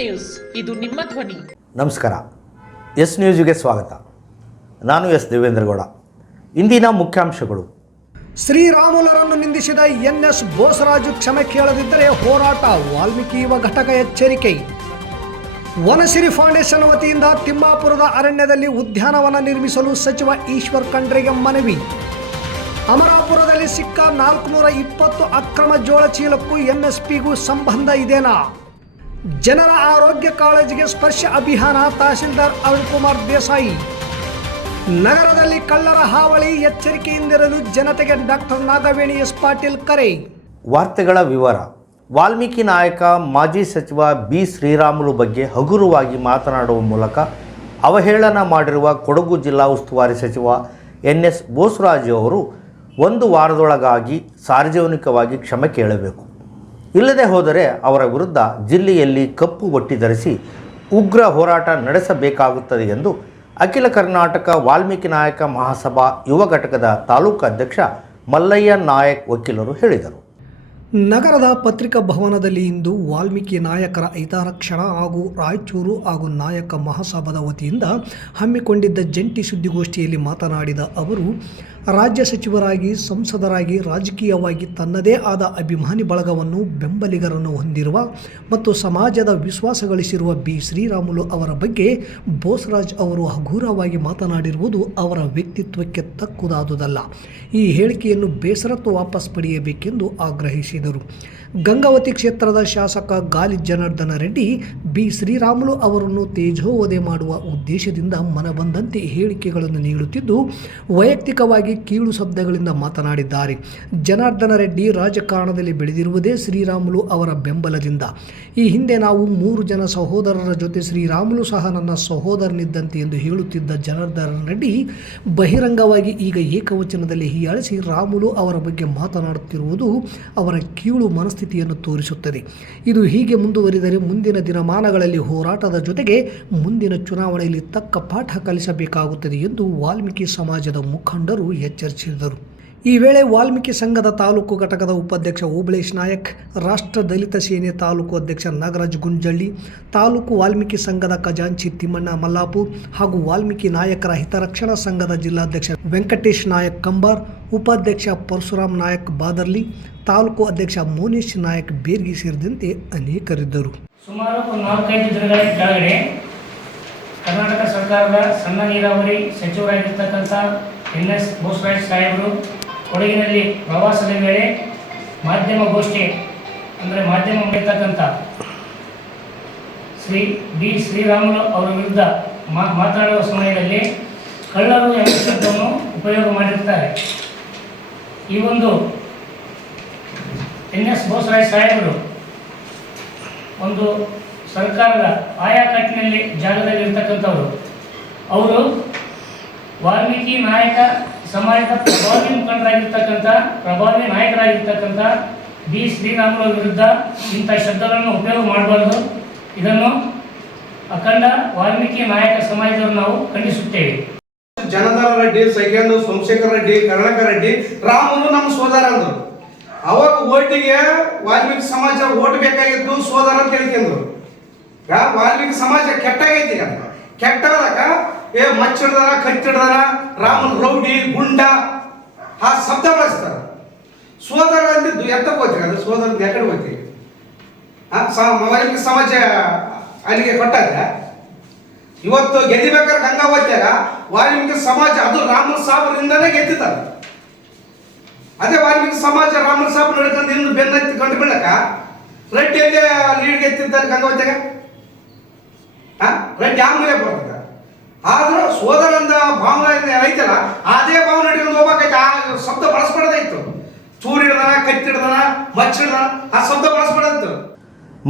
News, ಇದು ನಿಮ್ಮ ಧ್ವನಿ. ನಮಸ್ಕಾರ. ಎಸ್ ನ್ಯೂಸ್ಗೆ ಸ್ವಾಗತ. ನಾನು ಎಸ್ ದೇವೇಂದ್ರಗೌಡ. ಇಂದಿನ ಮುಖ್ಯಾಂಶಗಳು. ಶ್ರೀರಾಮುಲರನ್ನು ನಿಂದಿಸಿದ ಎನ್ಎಸ್ ಬೋಸರಾಜು ಕ್ಷಮೆ ಕೇಳದಿದ್ದರೆ ಹೋರಾಟ, ವಾಲ್ಮೀಕಿ ಯುವ ಘಟಕ ಎಚ್ಚರಿಕೆ. ವನಸಿರಿ ಫೌಂಡೇಶನ್ ವತಿಯಿಂದ ತಿಮ್ಮಾಪುರದ ಅರಣ್ಯದಲ್ಲಿ ಉದ್ಯಾನವನ ನಿರ್ಮಿಸಲು ಸಚಿವ ಈಶ್ವರ್ ಖಂಡ್ರೆಗೆ ಮನವಿ. ಅಮರಾಪುರದಲ್ಲಿ ಸಿಕ್ಕ 420 ಅಕ್ರಮ ಜೋಳ ಚೀಲಕ್ಕೂ ಎಂಎಸ್ಪಿಗೂ ಸಂಬಂಧ ಇದೆನಾ? ಜನರ ಆರೋಗ್ಯ ಕಾಳಜಿಗೆ ಸ್ಪರ್ಶ ಅಭಿಯಾನ, ತಹಸೀಲ್ದಾರ್ ಅರುಣ್ ಕುಮಾರ್ ದೇಸಾಯಿ. ನಗರದಲ್ಲಿ ಕಳ್ಳರ ಹಾವಳಿ, ಎಚ್ಚರಿಕೆಯಿಂದಿರಲು ಜನತೆಗೆ ಡಾಕ್ಟರ್ ನಾಗವೇಣಿ ಎಸ್ ಪಾಟೀಲ್ ಕರೆ. ವಾರ್ತೆಗಳ ವಿವರ. ವಾಲ್ಮೀಕಿ ನಾಯಕ ಮಾಜಿ ಸಚಿವ ಬಿ ಶ್ರೀರಾಮುಲು ಬಗ್ಗೆ ಹಗುರವಾಗಿ ಮಾತನಾಡುವ ಮೂಲಕ ಅವಹೇಳನ ಮಾಡಿರುವ ಕೊಡಗು ಜಿಲ್ಲಾ ಉಸ್ತುವಾರಿ ಸಚಿವ ಎನ್ಎಸ್ ಬೋಸರಾಜು ಅವರು 1 ವಾರದೊಳಗಾಗಿ ಸಾರ್ವಜನಿಕವಾಗಿ ಕ್ಷಮೆ ಕೇಳಬೇಕು. ಇಲ್ಲದೆ ಹೋದರೆ ಅವರ ವಿರುದ್ಧ ಜಿಲ್ಲೆಯಲ್ಲಿ ಕಪ್ಪು ಬಟ್ಟಿ ಧರಿಸಿ ಉಗ್ರ ಹೋರಾಟ ನಡೆಸಬೇಕಾಗುತ್ತದೆ ಎಂದು ಅಖಿಲ ಕರ್ನಾಟಕ ವಾಲ್ಮೀಕಿ ನಾಯಕ ಮಹಾಸಭಾ ಯುವ ಘಟಕದ ತಾಲೂಕು ಅಧ್ಯಕ್ಷ ಮಲ್ಲಯ್ಯ ನಾಯಕ್ ವಕೀಲರು ಹೇಳಿದರು. ನಗರದ ಪತ್ರಿಕಾ ಭವನದಲ್ಲಿ ಇಂದು ವಾಲ್ಮೀಕಿ ನಾಯಕರ ಹಿತರಕ್ಷಣಾ ಹಾಗೂ ರಾಯಚೂರು ಹಾಗೂ ನಾಯಕ ಮಹಾಸಭಾದ ವತಿಯಿಂದ ಹಮ್ಮಿಕೊಂಡಿದ್ದ ಜಂಟಿ ಸುದ್ದಿಗೋಷ್ಠಿಯಲ್ಲಿ ಮಾತನಾಡಿದ ಅವರು, ರಾಜ್ಯ ಸಚಿವರಾಗಿ, ಸಂಸದರಾಗಿ, ರಾಜಕೀಯವಾಗಿ ತನ್ನದೇ ಆದ ಅಭಿಮಾನಿ ಬಳಗವನ್ನು, ಬೆಂಬಲಿಗರನ್ನು ಹೊಂದಿರುವ ಮತ್ತು ಸಮಾಜದ ವಿಶ್ವಾಸ ಗಳಿಸಿರುವ ಬಿ ಶ್ರೀರಾಮುಲು ಅವರ ಬಗ್ಗೆ ಬೋಸರಾಜ್ ಅವರು ಹಗುರವಾಗಿ ಮಾತನಾಡಿರುವುದು ಅವರ ವ್ಯಕ್ತಿತ್ವಕ್ಕೆ ತಕ್ಕುದಾದುದಲ್ಲ. ಈ ಹೇಳಿಕೆಯನ್ನು ಬೇಸರತ್ತು ವಾಪಸ್ ಪಡೆಯಬೇಕೆಂದು ಆಗ್ರಹಿಸಿದರು. ಗಂಗಾವತಿ ಕ್ಷೇತ್ರದ ಶಾಸಕ ಗಾಲಿ ಜನಾರ್ದನ ರೆಡ್ಡಿ ಬಿ ಶ್ರೀರಾಮುಲು ಅವರನ್ನು ತೇಜೋವಧೆ ಮಾಡುವ ಉದ್ದೇಶದಿಂದ ಮನಬಂದಂತೆ ಹೇಳಿಕೆಗಳನ್ನು ನೀಡುತ್ತಿದ್ದು, ವೈಯಕ್ತಿಕವಾಗಿ ಕೀಳು ಶಬ್ದಗಳಿಂದ ಮಾತನಾಡಿದ್ದಾರೆ. ಜನಾರ್ದನ ರೆಡ್ಡಿ ರಾಜಕಾರಣದಲ್ಲಿ ಬೆಳೆದಿರುವುದೇ ಶ್ರೀರಾಮುಲು ಅವರ ಬೆಂಬಲದಿಂದ. ಈ ಹಿಂದೆ ನಾವು 3 ಜನ ಸಹೋದರರ ಜೊತೆ ಶ್ರೀರಾಮುಲು ಸಹ ನನ್ನ ಸಹೋದರನಿದ್ದಂತೆ ಎಂದು ಹೇಳುತ್ತಿದ್ದ ಜನಾರ್ದನ ರೆಡ್ಡಿ ಬಹಿರಂಗವಾಗಿ ಈಗ ಏಕವಚನದಲ್ಲಿ ಹೀಯಾಳಿಸಿ ರಾಮುಲು ಅವರ ಬಗ್ಗೆ ಮಾತನಾಡುತ್ತಿರುವುದು ಅವರ ಕೀಳು ಮನಸ್ಥಿತಿಯನ್ನು ತೋರಿಸುತ್ತದೆ. ಇದು ಹೀಗೆ ಮುಂದುವರಿದರೆ ಮುಂದಿನ ದಿನಮಾನಗಳಲ್ಲಿ ಹೋರಾಟದ ಜೊತೆಗೆ ಮುಂದಿನ ಚುನಾವಣೆಯಲ್ಲಿ ತಕ್ಕ ಪಾಠ ಕಲಿಸಬೇಕಾಗುತ್ತದೆ ಎಂದು ವಾಲ್ಮೀಕಿ ಸಮಾಜದ ಮುಖಂಡರು ಎಚ್ಚರಿಸಿದರು. ಈ ವೇಳೆ ವಾಲ್ಮೀಕಿ ಸಂಘದ ತಾಲೂಕು ಘಟಕದ ಉಪಾಧ್ಯಕ್ಷ ಓಬಳೇಶ್ ನಾಯಕ್, ರಾಷ್ಟ್ರ ದಲಿತ ಸೇನೆ ತಾಲೂಕು ಅಧ್ಯಕ್ಷ ನಾಗರಾಜ್ ಗುಂಜಳ್ಳಿ, ತಾಲೂಕು ವಾಲ್ಮೀಕಿ ಸಂಘದ ಖಜಾಂಚಿ ತಿಮ್ಮಣ್ಣ ಮಲ್ಲಾಪುರ್ ಹಾಗೂ ವಾಲ್ಮೀಕಿ ನಾಯಕರ ಹಿತರಕ್ಷಣಾ ಸಂಘದ ಜಿಲ್ಲಾಧ್ಯಕ್ಷ ವೆಂಕಟೇಶ್ ನಾಯಕ್ ಕಂಬಾರ್, ಉಪಾಧ್ಯಕ್ಷ ಪರಶುರಾಮ್ ನಾಯಕ್ ಬಾದರ್ಲಿ, ತಾಲೂಕು ಅಧ್ಯಕ್ಷ ಮೋನೇಶ್ ನಾಯಕ್ ಬೇರ್ಗಿ ಸೇರಿದಂತೆ ಅನೇಕರಿದ್ದರು. ಸುಮಾರು 4-5 ದಿನಗಳ ಕೆಳಗಡೆ ಕರ್ನಾಟಕ ಸರ್ಕಾರದ ಸಣ್ಣ ನೀರಾವರಿ ಸಚಿವರಾಗಿರ್ತಕ್ಕಂಥ ಎನ್ಎಸ್ ಬೋಸರಾಜ್ ಸಾಹೇಬರು ಕೊಡಗಿನಲ್ಲಿ ಪ್ರವಾಸದ ವೇಳೆ ಮಾಧ್ಯಮಗೋಷ್ಠಿ ಅಂದರೆ ಮಾಧ್ಯಮ ಮಾಡಿರ್ತಕ್ಕಂಥ ಬಿ ಶ್ರೀರಾಮುಲು ಅವರ ವಿರುದ್ಧ ಮಾತನಾಡುವ ಸಮಯದಲ್ಲಿ ಕಳ್ಳರು ಎಂಬ ಶಬ್ದವನ್ನು ಉಪಯೋಗ ಮಾಡಿರ್ತಾರೆ. ಈ ಒಂದು ಎನ್ಎಸ್ ಬೋಸರಾಜ್ ಸಾಹೇಬರು ಒಂದು ಸರ್ಕಾರದ ಆಯಾ ಕಟ್ಟಿನಲ್ಲಿ ಜಾಗದಲ್ಲಿರ್ತಕ್ಕಂಥವರು. ಅವರು ವಾಲ್ಮೀಕಿ ನಾಯಕ ಸಮಾಜದ ಪ್ರಭಾವಿ ಮುಖಂಡರಾಗಿರ್ತಕ್ಕಂಥ, ಪ್ರಭಾವಿ ನಾಯಕರಾಗಿರ್ತಕ್ಕಂಥ ಬಿ ಶ್ರೀರಾಮುಲು ವಿರುದ್ಧ ಇಂಥ ಶಬ್ದಗಳನ್ನು ಉಪಯೋಗ ಮಾಡಬಾರ್ದು. ಇದನ್ನು ಅಖಂಡ ವಾಲ್ಮೀಕಿ ನಾಯಕ ಸಮಾಜದವರು ನಾವು ಖಂಡಿಸುತ್ತೇವೆ. ಜನಾರ್ದನ ರೆಡ್ಡಿ, ಸೈಗೇಂದ್ರ ಸೋಮಶೇಖರ್ ರೆಡ್ಡಿ, ಕರುಣಾಕರ ರೆಡ್ಡಿ, ರಾಮುಲು ನಮ್ಮ ಸೋದರ ಅಂದರು. ಅವಾಗ ಓಟಿಗೆ ವಾಲ್ಮೀಕಿ ಸಮಾಜ ಓಟ್ ಬೇಕಾಗಿದ್ದು ಸೋದರ ಅಂತ ಹೇಳ್ಕೊಂಡ್ರು. ವಾಲ್ಮೀಕಿ ಸಮಾಜ ಕೆಟ್ಟಾಗೈತಿ. ಕೆಟ್ಟದಾಗ ಮಚ್ಚಿಡ್ದಾರ, ಕಚ್ಚಿಡ್ದಾರ, ರಾಮನ್ ರೌಡಿ, ಗುಂಡ ಆ ಶಬ್ದ ಬಳಸ್ತಾರ. ಸೋದರ ಅಂದಿದ್ದು ಎತ್ತಕ್ಕೆ ಹೋಗ್ತೀವಿ, ಅದು ಸೋದರ ಯಾಕಡೆ ಹೋಗ್ತೀವಿ. ವಾಲ್ಮೀಕಿ ಸಮಾಜ ಅಲ್ಲಿಗೆ ಕೊಟ್ಟಾಗ ಇವತ್ತು ಗೆದ್ದಿಬೇಕಾದ್ರೆ ಗಂಗಾವತಿಯಾಗ ವಾಲ್ಮೀಕಿ ಸಮಾಜ ಅದು ರಾಮನ್ ಸಾಬ್ರಿಂದನೇ ಗೆದ್ದಿದ್ದಾರೆ. ಅದೇ ವಾಲ್ಮೀಕಿ ಸಮಾಜ ರಾಮನ್ ಸಾಬ್ ನಡ್ಕೊಂಡು ಇನ್ನು ಬೆನ್ನತ್ತಿ ಕಂಡು ಬೀಳಕ ರೆಡ್ಡಿಯಲ್ಲೇ ಲೀಡ್ಗೆ ಎತ್ತಿದ್ದಾರೆ ಗಂಗಾವತಿಯಾಗ. ರೆಡ್ಡಿ ಆಮೇಲೆ ಬರ್ತದೆ. ಆದ್ರೂ ಸೋದರಂದ ಭಾವನೆ ಐತಲ್ಲ, ಅದೇ ಭಾವನೆ ನಡ್ಕೊಂಡು ಹೋಗ್ಬೇಕೈತೆ. ಆ ಶಬ್ದ ಬಳಸ್ಬಾರ್ದಾಯ್ತು. ಚೂರಿಡ್ದಾನ, ಕತ್ತಿಡ್ದಾನ, ಮಚ್ಚಿಡ್ದಾನ ಆ ಶಬ್ದ ಬಳಸ್ಬಾರ್ದಾಯ್ತು.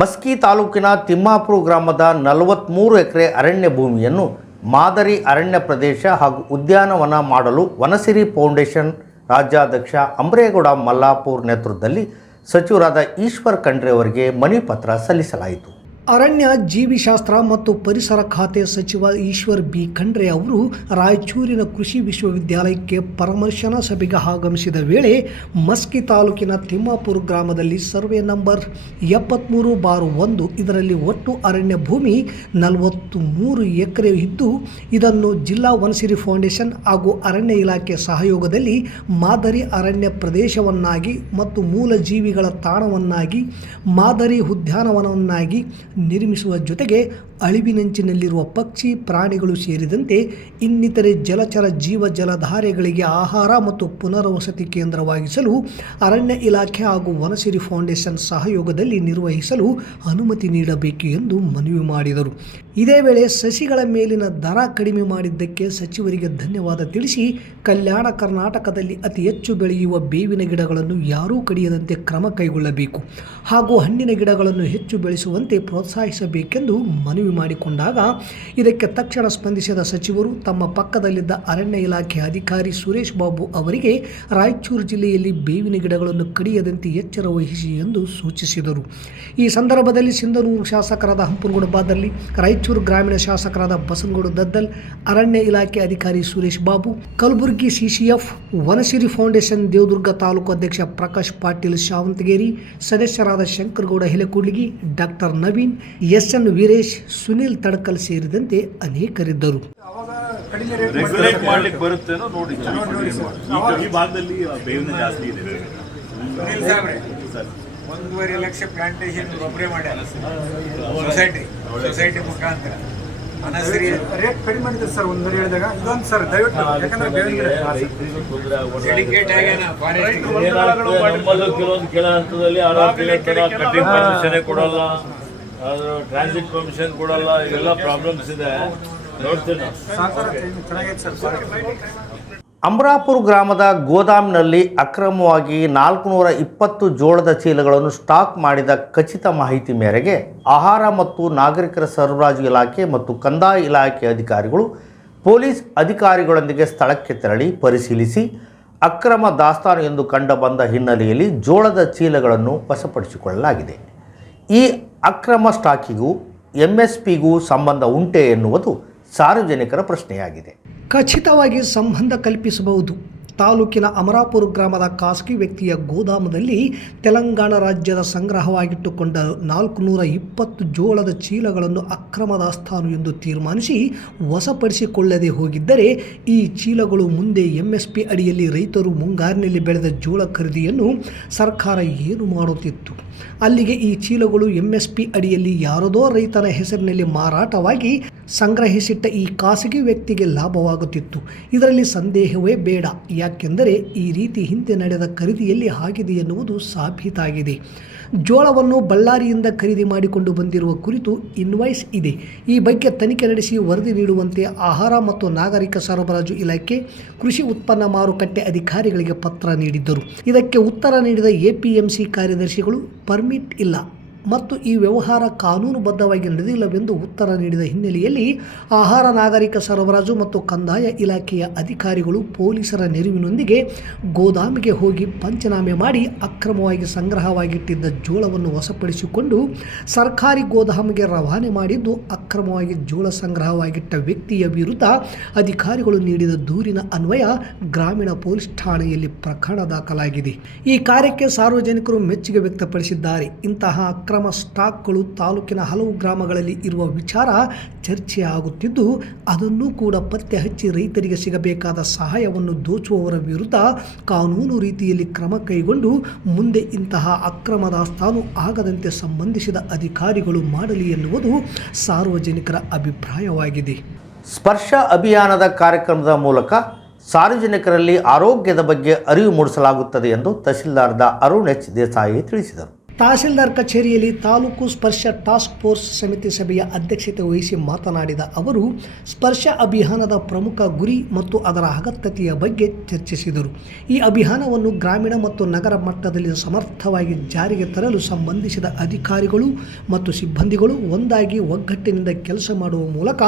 ಮಸ್ಕಿ ತಾಲೂಕಿನ ತಿಮ್ಮಾಪುರ ಗ್ರಾಮದ 43 ಎಕರೆ ಅರಣ್ಯ ಭೂಮಿಯನ್ನು ಮಾದರಿ ಅರಣ್ಯ ಪ್ರದೇಶ ಹಾಗೂ ಉದ್ಯಾನವನ ಮಾಡಲು ವನಸಿರಿ ಫೌಂಡೇಶನ್ ರಾಜ್ಯಾಧ್ಯಕ್ಷ ಅಂಬ್ರೇಗೌಡ ಮಲ್ಲಾಪುರ್ ನೇತೃತ್ವದಲ್ಲಿ ಸಚಿವರಾದ ಈಶ್ವರ್ ಖಂಡ್ರೆ ಅವರಿಗೆ ಮನವಿ ಪತ್ರ ಸಲ್ಲಿಸಲಾಯಿತು. ಅರಣ್ಯ ಜೀವಿಶಾಸ್ತ್ರ ಮತ್ತು ಪರಿಸರ ಖಾತೆ ಸಚಿವ ಈಶ್ವರ್ ಬಿ ಖಂಡ್ರೆ ಅವರು ರಾಯಚೂರಿನ ಕೃಷಿ ವಿಶ್ವವಿದ್ಯಾಲಯಕ್ಕೆ ಪರಾಮರ್ಶನಾ ಸಭೆಗೆ ಆಗಮಿಸಿದ ವೇಳೆ ಮಸ್ಕಿ ತಾಲೂಕಿನ ತಿಮ್ಮಾಪುರ ಗ್ರಾಮದಲ್ಲಿ ಸರ್ವೆ ನಂಬರ್ 73/1 ಇದರಲ್ಲಿ ಒಟ್ಟು ಅರಣ್ಯ ಭೂಮಿ 43 ಎಕರೆ ಇದ್ದು ಇದನ್ನು ಜಿಲ್ಲಾ ವನಸಿರಿ ಫೌಂಡೇಶನ್ ಹಾಗೂ ಅರಣ್ಯ ಇಲಾಖೆ ಸಹಯೋಗದಲ್ಲಿ ಮಾದರಿ ಅರಣ್ಯ ಪ್ರದೇಶವನ್ನಾಗಿ ಮತ್ತು ಮೂಲ ಜೀವಿಗಳ ತಾಣವನ್ನಾಗಿ ಮಾದರಿ ಉದ್ಯಾನವನವನ್ನಾಗಿ ನಿರ್ಮಿಸುವ ಜೊತೆಗೆ ಅಳಿವಿನಂಚಿನಲ್ಲಿರುವ ಪಕ್ಷಿ ಪ್ರಾಣಿಗಳು ಸೇರಿದಂತೆ ಇನ್ನಿತರೆ ಜಲಚರ ಜೀವ ಜಲಧಾರೆಗಳಿಗೆ ಆಹಾರ ಮತ್ತು ಪುನರ್ವಸತಿ ಕೇಂದ್ರವಾಗಿಸಲು ಅರಣ್ಯ ಇಲಾಖೆ ಹಾಗೂ ವನಸಿರಿ ಫೌಂಡೇಶನ್ ಸಹಯೋಗದಲ್ಲಿ ನಿರ್ವಹಿಸಲು ಅನುಮತಿ ನೀಡಬೇಕು ಎಂದು ಮನವಿ ಮಾಡಿದರು. ಇದೇ ವೇಳೆ ಸಸಿಗಳ ಮೇಲಿನ ದರ ಕಡಿಮೆ ಮಾಡಿದ್ದಕ್ಕೆ ಸಚಿವರಿಗೆ ಧನ್ಯವಾದ ತಿಳಿಸಿ ಕಲ್ಯಾಣ ಕರ್ನಾಟಕದಲ್ಲಿ ಅತಿ ಹೆಚ್ಚು ಬೆಳೆಯುವ ಬೇವಿನ ಗಿಡಗಳನ್ನು ಯಾರೂ ಕಡಿಯದಂತೆ ಕ್ರಮ ಕೈಗೊಳ್ಳಬೇಕು ಹಾಗೂ ಹಣ್ಣಿನ ಗಿಡಗಳನ್ನು ಹೆಚ್ಚು ಬೆಳೆಸುವಂತೆ ಪ್ರೋತ್ಸಾಹಿಸಬೇಕೆಂದು ಮನವಿ ಮಾಡಿಕೊಂಡಾಗ ಇದಕ್ಕೆ ತಕ್ಷಣ ಸ್ಪಂದಿಸಿದ ಸಚಿವರು ತಮ್ಮ ಪಕ್ಕದಲ್ಲಿದ್ದ ಅರಣ್ಯ ಇಲಾಖೆ ಅಧಿಕಾರಿ ಸುರೇಶ್ ಬಾಬು ಅವರಿಗೆ ರಾಯಚೂರು ಜಿಲ್ಲೆಯಲ್ಲಿ ಬೇವಿನ ಗಿಡಗಳನ್ನು ಕಡಿಯದಂತೆ ಎಚ್ಚರ ವಹಿಸಿ ಎಂದು ಸೂಚಿಸಿದರು. ಈ ಸಂದರ್ಭದಲ್ಲಿ ಸಿಂಧನೂರು ಶಾಸಕರಾದ ಹಂಪನಗೌಡ ಬಾದರ್ಲಿ, ರಾಯಚೂರು ಗ್ರಾಮೀಣ ಶಾಸಕರಾದ ಬಸನಗೌಡ ದದ್ದಲ್, ಅರಣ್ಯ ಇಲಾಖೆ ಅಧಿಕಾರಿ ಸುರೇಶ್ ಬಾಬು, ಕಲಬುರಗಿ ಸಿಸಿಎಫ್ ವನಸಿರಿ ಫೌಂಡೇಶನ್ ದೇವದುರ್ಗ ತಾಲೂಕು ಅಧ್ಯಕ್ಷ ಪ್ರಕಾಶ್ ಪಾಟೀಲ್ ಶಾವಂತಗೇರಿ, ಸದಸ್ಯರಾದ ಶಂಕರಗೌಡ ಹೆಲೆಕುಡ್ಲಿಗಿ, ಡಾಕ್ಟರ್ ನವೀನ್, ಎಸ್ಎನ್ ವೀರೇಶ್, ಸುನಿಲ್ ತಡಕಲ್ ಸೇರಿದಂತೆ ಅನೇಕರಿದ್ದರು. ರೆಗ್ಯುಲೇಟ್ ಮಾಡ್ಲಿಕ್ಕೆ ಬರುತ್ತೇನೋ ನೋಡಿ. ಈ ಭಾಗದಲ್ಲಿ ಬೇವಿನ ಜಾಸ್ತಿ ಇದೆ. ಸರ್ 1.5 ಲಕ್ಷ ಪ್ಲಾಂಟೇಶನ್ ಒಬ್ಬರೇ ಮಾಡ್ಯಾರ ಸೊಸೈಟಿ ಮುಖಾಂತರ. ರೇಟ್ ಕಡಿಮೆ ಮಾಡಿದ್ರು ಸರ್ ಒಂದರ ಹೇಳಿದಾಗ ಇದೊಂದು ಸರ್ ದಯವಿಟ್ಟು, ಯಾಕಂದ್ರೆ ಡೆಡಿಕೇಟ್ ಆಗ್ಯಾನ ಫಾರೆಸ್ಟ್. ಕೆಲವೊಂದು ಕೆಲ ಹಂತದಲ್ಲಿ ಕಟಿಂಗ್ ಪರ್ಮಿಷನ್ ಕೊಡಲ್ಲ, ಟ್ರಾನ್ಸಿಟ್ ಪರ್ಮಿಷನ್ ಕೊಡಲ್ಲ, ಎಲ್ಲ ಪ್ರಾಬ್ಲಮ್ಸ್ ಇದೆ. ನೋಡ್ತೀನಿ ಅಮರಾಪುರ ಗ್ರಾಮದ ಗೋದಾಮಿನಲ್ಲಿ ಅಕ್ರಮವಾಗಿ 420 ಜೋಳದ ಚೀಲಗಳನ್ನು ಸ್ಟಾಕ್ ಮಾಡಿದ ಖಚಿತ ಮಾಹಿತಿ ಮೇರೆಗೆ ಆಹಾರ ಮತ್ತು ನಾಗರಿಕರ ಸರಬರಾಜು ಇಲಾಖೆ ಮತ್ತು ಕಂದಾಯ ಇಲಾಖೆ ಅಧಿಕಾರಿಗಳು ಪೊಲೀಸ್ ಅಧಿಕಾರಿಗಳೊಂದಿಗೆ ಸ್ಥಳಕ್ಕೆ ತೆರಳಿ ಪರಿಶೀಲಿಸಿ ಅಕ್ರಮ ದಾಸ್ತಾನು ಎಂದು ಕಂಡುಬಂದ ಹಿನ್ನೆಲೆಯಲ್ಲಿ ಜೋಳದ ಚೀಲಗಳನ್ನು ವಶಪಡಿಸಿಕೊಳ್ಳಲಾಗಿದೆ. ಈ ಅಕ್ರಮ ಸ್ಟಾಕಿಗೂ ಎಂಎಸ್ಪಿಗೂ ಸಂಬಂಧ ಉಂಟೆ ಎನ್ನುವುದು ಸಾರ್ವಜನಿಕರ ಪ್ರಶ್ನೆಯಾಗಿದೆ. ಖಚಿತವಾಗಿ ಸಂಬಂಧ ಕಲ್ಪಿಸಬಹುದು. ತಾಲೂಕಿನ ಅಮರಾಪುರ ಗ್ರಾಮದ ಖಾಸಗಿ ವ್ಯಕ್ತಿಯ ಗೋದಾಮದಲ್ಲಿ ತೆಲಂಗಾಣ ರಾಜ್ಯದ ಸಂಗ್ರಹವಾಗಿಟ್ಟುಕೊಂಡ 420 ಜೋಳದ ಚೀಲಗಳನ್ನು ಅಕ್ರಮ ದಾಸ್ತಾನು ಎಂದು ತೀರ್ಮಾನಿಸಿ ವಶಪಡಿಸಿಕೊಳ್ಳದೆ ಹೋಗಿದ್ದರೆ ಈ ಚೀಲಗಳು ಮುಂದೆ ಎಂಎಸ್ಪಿ ಅಡಿಯಲ್ಲಿ ರೈತರು ಮುಂಗಾರಿನಲ್ಲಿ ಬೆಳೆದ ಜೋಳ ಖರೀದಿಯನ್ನು ಸರ್ಕಾರ ಏನು ಮಾಡುತ್ತಿತ್ತು? ಅಲ್ಲಿಗೆ ಈ ಚೀಲಗಳು ಎಂಎಸ್ಪಿ ಅಡಿಯಲ್ಲಿ ಯಾರದೋ ರೈತನ ಹೆಸರಿನಲ್ಲಿ ಮಾರಾಟವಾಗಿ ಸಂಗ್ರಹಿಸಿಟ್ಟ ಈ ಖಾಸಗಿ ವ್ಯಕ್ತಿಗೆ ಲಾಭವಾಗುತ್ತಿತ್ತು. ಇದರಲ್ಲಿ ಸಂದೇಹವೇ ಬೇಡ. ಯಾಕೆಂದರೆ ಈ ರೀತಿ ಹಿಂದೆ ನಡೆದ ಖರೀದಿಯಲ್ಲಿ ಆಗಿದೆ ಎನ್ನುವುದು ಸಾಬೀತಾಗಿದೆ. ಜೋಳವನ್ನು ಬಳ್ಳಾರಿಯಿಂದ ಖರೀದಿ ಮಾಡಿಕೊಂಡು ಬಂದಿರುವ ಕುರಿತು ಇನ್ವಾಯ್ಸ್ ಇದೆ. ಈ ಬಗ್ಗೆ ತನಿಖೆ ನಡೆಸಿ ವರದಿ ನೀಡುವಂತೆ ಆಹಾರ ಮತ್ತು ನಾಗರಿಕ ಸರಬರಾಜು ಇಲಾಖೆ ಕೃಷಿ ಉತ್ಪನ್ನ ಮಾರುಕಟ್ಟೆ ಅಧಿಕಾರಿಗಳಿಗೆ ಪತ್ರ ನೀಡಿದ್ದರು. ಇದಕ್ಕೆ ಉತ್ತರ ನೀಡಿದ ಎಪಿಎಂಸಿ ಕಾರ್ಯದರ್ಶಿಗಳು ಪರ್ಮಿಟ್ ಇಲ್ಲ ಮತ್ತು ಈ ವ್ಯವಹಾರ ಕಾನೂನುಬದ್ಧವಾಗಿ ನಡೆದಿಲ್ಲವೆಂದು ಉತ್ತರ ನೀಡಿದ ಹಿನ್ನೆಲೆಯಲ್ಲಿ ಆಹಾರ ನಾಗರಿಕ ಸರಬರಾಜು ಮತ್ತು ಕಂದಾಯ ಇಲಾಖೆಯ ಅಧಿಕಾರಿಗಳು ಪೊಲೀಸರ ನೆರವಿನೊಂದಿಗೆ ಗೋದಾಮಿಗೆ ಹೋಗಿ ಪಂಚನಾಮೆ ಮಾಡಿ ಅಕ್ರಮವಾಗಿ ಸಂಗ್ರಹವಾಗಿಟ್ಟಿದ್ದ ಜೋಳವನ್ನು ವಶಪಡಿಸಿಕೊಂಡು ಸರ್ಕಾರಿ ಗೋದಾಮಿಗೆ ರವಾನೆ ಮಾಡಿದ್ದು ಅಕ್ರಮವಾಗಿ ಜೋಳ ಸಂಗ್ರಹವಾಗಿಟ್ಟ ವ್ಯಕ್ತಿಯ ವಿರುದ್ಧ ಅಧಿಕಾರಿಗಳು ನೀಡಿದ ದೂರಿನ ಅನ್ವಯ ಗ್ರಾಮೀಣ ಪೊಲೀಸ್ ಠಾಣೆಯಲ್ಲಿ ಪ್ರಕರಣ ದಾಖಲಾಗಿದೆ. ಈ ಕಾರ್ಯಕ್ಕೆ ಸಾರ್ವಜನಿಕರು ಮೆಚ್ಚುಗೆ ವ್ಯಕ್ತಪಡಿಸಿದ್ದಾರೆ. ಇಂತಹ ಅಕ್ರಮ ಸ್ಟಾಕ್ಗಳು ತಾಲೂಕಿನ ಹಲವು ಗ್ರಾಮಗಳಲ್ಲಿ ಇರುವ ವಿಚಾರ ಚರ್ಚೆ ಆಗುತ್ತಿದ್ದು ಅದನ್ನು ಕೂಡ ಪತ್ತೆ ಹಚ್ಚಿ ರೈತರಿಗೆ ಸಿಗಬೇಕಾದ ಸಹಾಯವನ್ನು ದೋಚುವವರ ವಿರುದ್ಧ ಕಾನೂನು ರೀತಿಯಲ್ಲಿ ಕ್ರಮ ಕೈಗೊಂಡು ಮುಂದೆ ಇಂತಹ ಅಕ್ರಮ ದಾಸ್ತಾನು ಆಗದಂತೆ ಸಂಬಂಧಿಸಿದ ಅಧಿಕಾರಿಗಳು ಮಾಡಲಿ ಎನ್ನುವುದು ಸಾರ್ವಜನಿಕರ ಅಭಿಪ್ರಾಯವಾಗಿದೆ. ಸ್ಪರ್ಶ ಅಭಿಯಾನದ ಕಾರ್ಯಕ್ರಮದ ಮೂಲಕ ಸಾರ್ವಜನಿಕರಲ್ಲಿ ಆರೋಗ್ಯದ ಬಗ್ಗೆ ಅರಿವು ಮೂಡಿಸಲಾಗುತ್ತದೆ ಎಂದು ತಹಸೀಲ್ದಾರ್ ಅರುಣ್ ಎಚ್ ದೇಸಾಯಿ ತಿಳಿಸಿದರು. ತಹಸೀಲ್ದಾರ್ ಕಚೇರಿಯಲ್ಲಿ ತಾಲೂಕು ಸ್ಪರ್ಶ ಟಾಸ್ಕ್ ಫೋರ್ಸ್ ಸಮಿತಿ ಸಭೆಯ ಅಧ್ಯಕ್ಷತೆ ವಹಿಸಿ ಮಾತನಾಡಿದ ಅವರು ಸ್ಪರ್ಶ ಅಭಿಯಾನದ ಪ್ರಮುಖ ಗುರಿ ಮತ್ತು ಅದರ ಅಗತ್ಯತೆಯ ಬಗ್ಗೆ ಚರ್ಚಿಸಿದರು. ಈ ಅಭಿಯಾನವನ್ನು ಗ್ರಾಮೀಣ ಮತ್ತು ನಗರ ಮಟ್ಟದಲ್ಲಿ ಸಮರ್ಥವಾಗಿ ಜಾರಿಗೆ ತರಲು ಸಂಬಂಧಿಸಿದ ಅಧಿಕಾರಿಗಳು ಮತ್ತು ಸಿಬ್ಬಂದಿಗಳು ಒಂದಾಗಿ ಒಗ್ಗಟ್ಟಿನಿಂದ ಕೆಲಸ ಮಾಡುವ ಮೂಲಕ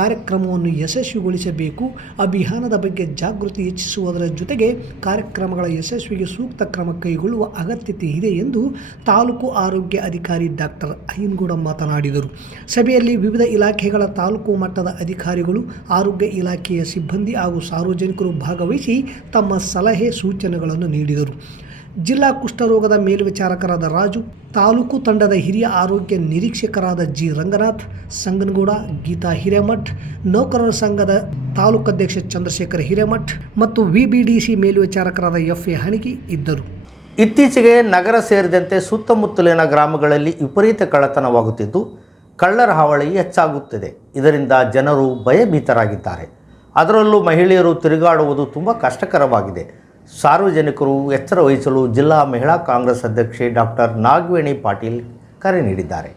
ಕಾರ್ಯಕ್ರಮವನ್ನು ಯಶಸ್ವಿಗೊಳಿಸಬೇಕು. ಅಭಿಯಾನದ ಬಗ್ಗೆ ಜಾಗೃತಿ ಹೆಚ್ಚಿಸುವುದರ ಜೊತೆಗೆ ಕಾರ್ಯಕ್ರಮಗಳ ಯಶಸ್ವಿಗೆ ಸೂಕ್ತ ಕ್ರಮ ಕೈಗೊಳ್ಳುವ ಅಗತ್ಯತೆ ಇದೆ ಎಂದು ತಾಲೂಕು ಆರೋಗ್ಯ ಅಧಿಕಾರಿ ಡಾಕ್ಟರ್ ಅಯ್ಯನಗೌಡ ಮಾತನಾಡಿದರು. ಸಭೆಯಲ್ಲಿ ವಿವಿಧ ಇಲಾಖೆಗಳ ತಾಲೂಕು ಮಟ್ಟದ ಅಧಿಕಾರಿಗಳು, ಆರೋಗ್ಯ ಇಲಾಖೆಯ ಸಿಬ್ಬಂದಿ ಹಾಗೂ ಸಾರ್ವಜನಿಕರು ಭಾಗವಹಿಸಿ ತಮ್ಮ ಸಲಹೆ ಸೂಚನೆಗಳನ್ನು ನೀಡಿದರು. ಜಿಲ್ಲಾ ಕುಷ್ಠರೋಗದ ಮೇಲ್ವಿಚಾರಕರಾದ ರಾಜು, ತಾಲೂಕು ತಂಡದ ಹಿರಿಯ ಆರೋಗ್ಯ ನಿರೀಕ್ಷಕರಾದ ಜಿ ರಂಗನಾಥ್, ಸಂಗನಗೌಡ, ಗೀತಾ ಹಿರೇಮಠ್, ನೌಕರರ ಸಂಘದ ತಾಲೂಕು ಅಧ್ಯಕ್ಷ ಚಂದ್ರಶೇಖರ್ ಹಿರೇಮಠ್ ಮತ್ತು ವಿಬಿಡಿಸಿ ಮೇಲ್ವಿಚಾರಕರಾದ ಎಫ್ಎ ಹಣಿಗಿ ಇದ್ದರು. ಇತ್ತೀಚೆಗೆ ನಗರ ಸೇರಿದಂತೆ ಸುತ್ತಮುತ್ತಲಿನ ಗ್ರಾಮಗಳಲ್ಲಿ ವಿಪರೀತ ಕಳ್ಳತನವಾಗುತ್ತಿದ್ದು ಕಳ್ಳರ ಹಾವಳಿ ಹೆಚ್ಚಾಗುತ್ತಿದೆ. ಇದರಿಂದ ಜನರು ಭಯಭೀತರಾಗಿದ್ದಾರೆ. ಅದರಲ್ಲೂ ಮಹಿಳೆಯರು ತಿರುಗಾಡುವುದು ತುಂಬ ಕಷ್ಟಕರವಾಗಿದೆ. ಸಾರ್ವಜನಿಕರು ಎಚ್ಚರ ವಹಿಸಲು ಜಿಲ್ಲಾ ಮಹಿಳಾ ಕಾಂಗ್ರೆಸ್ ಅಧ್ಯಕ್ಷೆ ಡಾಕ್ಟರ್ ನಾಗವೇಣಿ ಪಾಟೀಲ್ ಕರೆ ನೀಡಿದ್ದಾರೆ.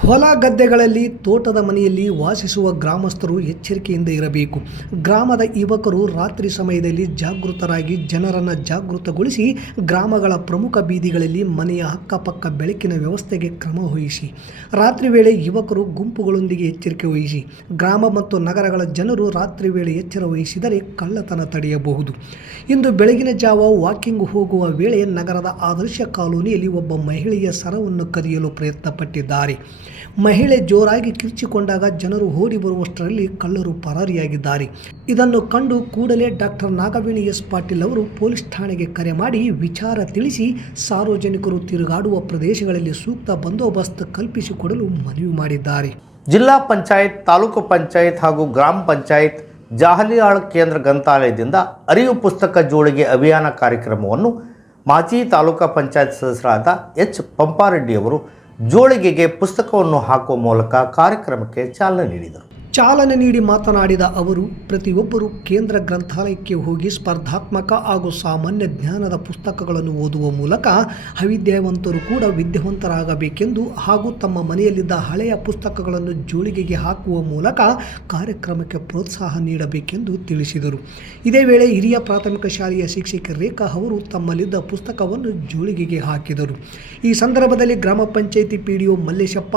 ಹೊಲ ಗದ್ದೆಗಳಲ್ಲಿ, ತೋಟದ ಮನೆಯಲ್ಲಿ ವಾಸಿಸುವ ಗ್ರಾಮಸ್ಥರು ಎಚ್ಚರಿಕೆಯಿಂದ ಇರಬೇಕು. ಗ್ರಾಮದ ಯುವಕರು ರಾತ್ರಿ ಸಮಯದಲ್ಲಿ ಜಾಗೃತರಾಗಿ ಜನರನ್ನು ಜಾಗೃತಗೊಳಿಸಿ ಗ್ರಾಮಗಳ ಪ್ರಮುಖ ಬೀದಿಗಳಲ್ಲಿ ಮನೆಯ ಅಕ್ಕಪಕ್ಕ ಬೆಳಕಿನ ವ್ಯವಸ್ಥೆಗೆ ಕ್ರಮ ವಹಿಸಿ. ರಾತ್ರಿ ವೇಳೆ ಯುವಕರು ಗುಂಪುಗಳೊಂದಿಗೆ ಎಚ್ಚರಿಕೆ ವಹಿಸಿ. ಗ್ರಾಮ ಮತ್ತು ನಗರಗಳ ಜನರು ರಾತ್ರಿ ವೇಳೆ ಎಚ್ಚರ ವಹಿಸಿದರೆ ಕಳ್ಳತನ ತಡೆಯಬಹುದು. ಇಂದು ಬೆಳಗಿನ ಜಾವ ವಾಕಿಂಗ್ ಹೋಗುವ ವೇಳೆ ನಗರದ ಆದರ್ಶ ಕಾಲೋನಿಯಲ್ಲಿ ಒಬ್ಬ ಮಹಿಳೆಯ ಸರವನ್ನು ಕದಿಯಲು ಪ್ರಯತ್ನಪಟ್ಟಿದ್ದಾರೆ. ಮಹಿಳೆ ಜೋರಾಗಿ ಕಿರ್ಚಿಕೊಂಡಾಗ ಜನರು ಓಡಿ ಬರುವಷ್ಟರಲ್ಲಿ ಕಳ್ಳರು ಪರಾರಿಯಾಗಿದ್ದಾರೆ. ಇದನ್ನು ಕಂಡು ಕೂಡಲೇ ಡಾಕ್ಟರ್ ನಾಗವೇಣಿ ಎಸ್ ಪಾಟೀಲ್ ಅವರು ಪೊಲೀಸ್ ಠಾಣೆಗೆ ಕರೆ ಮಾಡಿ ವಿಚಾರ ತಿಳಿಸಿ ಸಾರ್ವಜನಿಕರು ತಿರುಗಾಡುವ ಪ್ರದೇಶಗಳಲ್ಲಿ ಸೂಕ್ತ ಬಂದೋಬಸ್ತ್ ಕಲ್ಪಿಸಿಕೊಡಲು ಮನವಿ ಮಾಡಿದ್ದಾರೆ. ಜಿಲ್ಲಾ ಪಂಚಾಯತ್, ತಾಲೂಕು ಪಂಚಾಯತ್ ಹಾಗೂ ಗ್ರಾಮ ಪಂಚಾಯತ್ ಜಾಹಲಿಯಾಳ್ ಕೇಂದ್ರ ಗ್ರಂಥಾಲಯದಿಂದ ಅರಿವು ಪುಸ್ತಕ ಜೋಳಿಗೆ ಅಭಿಯಾನ ಕಾರ್ಯಕ್ರಮವನ್ನು ಮಾಜಿ ತಾಲೂಕಾ ಪಂಚಾಯತ್ ಸದಸ್ಯರಾದ ಎಚ್ ಪಂಪಾರೆಡ್ಡಿಯವರು ಜೋಳಿಗೆಗೆ ಪುಸ್ತಕವನ್ನು ಹಾಕುವ ಮೂಲಕ ಕಾರ್ಯಕ್ರಮಕ್ಕೆ ಚಾಲನೆ ನೀಡಿದರು. ಚಾಲನೆ ನೀಡಿ ಮಾತನಾಡಿದ ಅವರು, ಪ್ರತಿಯೊಬ್ಬರು ಕೇಂದ್ರ ಗ್ರಂಥಾಲಯಕ್ಕೆ ಹೋಗಿ ಸ್ಪರ್ಧಾತ್ಮಕ ಹಾಗೂ ಸಾಮಾನ್ಯ ಜ್ಞಾನದ ಪುಸ್ತಕಗಳನ್ನು ಓದುವ ಮೂಲಕ ಅವಿದ್ಯಾವಂತರು ಕೂಡ ವಿದ್ಯಾವಂತರಾಗಬೇಕೆಂದು ಹಾಗೂ ತಮ್ಮ ಮನೆಯಲ್ಲಿದ್ದ ಹಳೆಯ ಪುಸ್ತಕಗಳನ್ನು ಜೋಳಿಗೆಗೆ ಹಾಕುವ ಮೂಲಕ ಕಾರ್ಯಕ್ರಮಕ್ಕೆ ಪ್ರೋತ್ಸಾಹ ನೀಡಬೇಕೆಂದು ತಿಳಿಸಿದರು. ಇದೇ ವೇಳೆ ಹಿರಿಯ ಪ್ರಾಥಮಿಕ ಶಾಲೆಯ ಶಿಕ್ಷಕಿ ರೇಖಾ ಅವರು ತಮ್ಮಲ್ಲಿದ್ದ ಪುಸ್ತಕವನ್ನು ಜೋಳಿಗೆಗೆ ಹಾಕಿದರು. ಈ ಸಂದರ್ಭದಲ್ಲಿ ಗ್ರಾಮ ಪಂಚಾಯಿತಿ ಪಿಡಿಒ ಮಲ್ಲೇಶಪ್ಪ,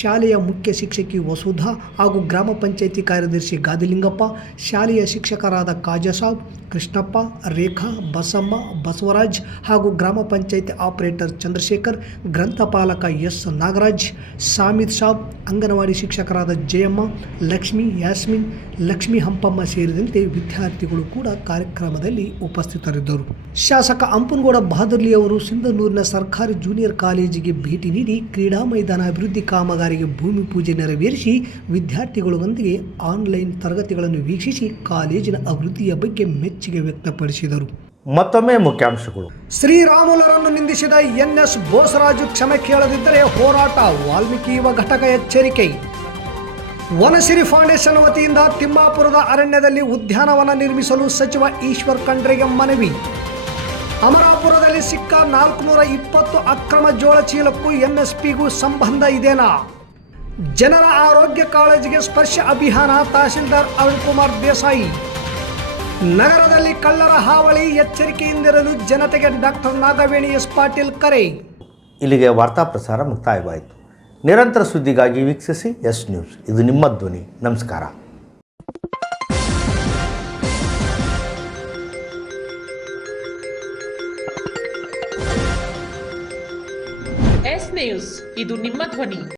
ಶಾಲೆಯ ಮುಖ್ಯ ಶಿಕ್ಷಕಿ ವಸುಧಾ ಹಾಗೂ ಗ್ರಾಮ ಪಂಚಾಯಿತಿ ಕಾರ್ಯದರ್ಶಿ ಗಾದಿಲಿಂಗಪ್ಪ, ಶಾಲೆಯ ಶಿಕ್ಷಕರಾದ ಕಾಜಾಸಾಬ್, ಕೃಷ್ಣಪ್ಪ, ರೇಖಾ, ಬಸಮ್ಮ, ಬಸವರಾಜ್ ಹಾಗೂ ಗ್ರಾಮ ಪಂಚಾಯಿತಿ ಆಪರೇಟರ್ ಚಂದ್ರಶೇಖರ್, ಗ್ರಂಥಪಾಲಕ ಎಸ್ ನಾಗರಾಜ್, ಸಾಮಿದ್ ಸಾಬ್, ಅಂಗನವಾಡಿ ಶಿಕ್ಷಕರಾದ ಜಯಮ್ಮ, ಲಕ್ಷ್ಮಿ, ಯಾಸ್ಮಿನ್, ಲಕ್ಷ್ಮಿ ಹಂಪಮ್ಮ ಸೇರಿದಂತೆ ವಿದ್ಯಾರ್ಥಿಗಳು ಕೂಡ ಕಾರ್ಯಕ್ರಮದಲ್ಲಿ ಉಪಸ್ಥಿತರಿದ್ದರು. ಶಾಸಕ ಅಂಪನಗೌಡ ಬಹದ್ದೂರ್ಲಿ ಅವರು ಸಿಂಧನೂರಿನ ಸರ್ಕಾರಿ ಜೂನಿಯರ್ ಕಾಲೇಜಿಗೆ ಭೇಟಿ ನೀಡಿ ಕ್ರೀಡಾ ಮೈದಾನ ಅಭಿವೃದ್ಧಿ ಕಾಮಗಾರಿಗೆ ಭೂಮಿ ಪೂಜೆ ನೆರವೇರಿಸಿ ವಿದ್ಯಾರ್ಥಿಗಳೊಂದಿಗೆ ಆನ್ಲೈನ್ ತರಗತಿಗಳನ್ನು ವೀಕ್ಷಿಸಿ ಕಾಲೇಜಿನ ಅಭಿವೃದ್ಧಿಯ ಬಗ್ಗೆ ಮೆಚ್ಚುಗೆ ವ್ಯಕ್ತಪಡಿಸಿದರು. ಮತ್ತೊಮ್ಮೆ ಮುಖ್ಯಾಂಶಗಳು. ಶ್ರೀರಾಮುಲರನ್ನು ನಿಂದಿಸಿದ ಎನ್ಎಸ್ ಬೋಸರಾಜು ಕ್ಷಮೆ ಕೇಳದಿದ್ದರೆ ಹೋರಾಟ, ವಾಲ್ಮೀಕಿ ಯುವ ಘಟಕ ಎಚ್ಚರಿಕೆ. ವನಸಿರಿ ಫೌಂಡೇಶನ್ ವತಿಯಿಂದ ತಿಮ್ಮಾಪುರದ ಅರಣ್ಯದಲ್ಲಿ ಉದ್ಯಾನವನ ನಿರ್ಮಿಸಲು ಸಚಿವ ಈಶ್ವರ್ ಖಂಡ್ರೆಗೆ ಮನವಿ. ಅಮರಾಪುರದಲ್ಲಿ ಸಿಕ್ಕ 420 ಅಕ್ರಮ ಜೋಳ ಚೀಲಕ್ಕೂ ಎಂಎಸ್ಪಿಗೂ ಸಂಬಂಧ ಇದೆನಾ? ಜನರ ಆರೋಗ್ಯ ಕಾಳಜಿಗೆ ಸ್ಪರ್ಶ ಅಭಿಯಾನ, ತಹಶೀಲ್ದಾರ್ ಅರುಣ್ ಕುಮಾರ್ ದೇಸಾಯಿ. ನಗರದಲ್ಲಿ ಕಳ್ಳರ ಹಾವಳಿ, ಎಚ್ಚರಿಕೆಯಿಂದಿರಲು ಜನತೆಗೆ ಡಾಕ್ಟರ್ ನಾಗವೇಣಿ ಎಸ್ ಪಾಟೀಲ್ ಕರೆ. ಇಲ್ಲಿಗೆ ವಾರ್ತಾ ಪ್ರಸಾರ ಮುಕ್ತಾಯವಾಯಿತು. ನಿರಂತರ ಸುದ್ದಿಗಾಗಿ ವೀಕ್ಷಿಸಿ ಎಸ್ ನ್ಯೂಸ್. ಇದು ನಿಮ್ಮ ಧ್ವನಿ. ನಮಸ್ಕಾರ. ಎಸ್ ನ್ಯೂಸ್, ಇದು ನಿಮ್ಮ ಧ್ವನಿ.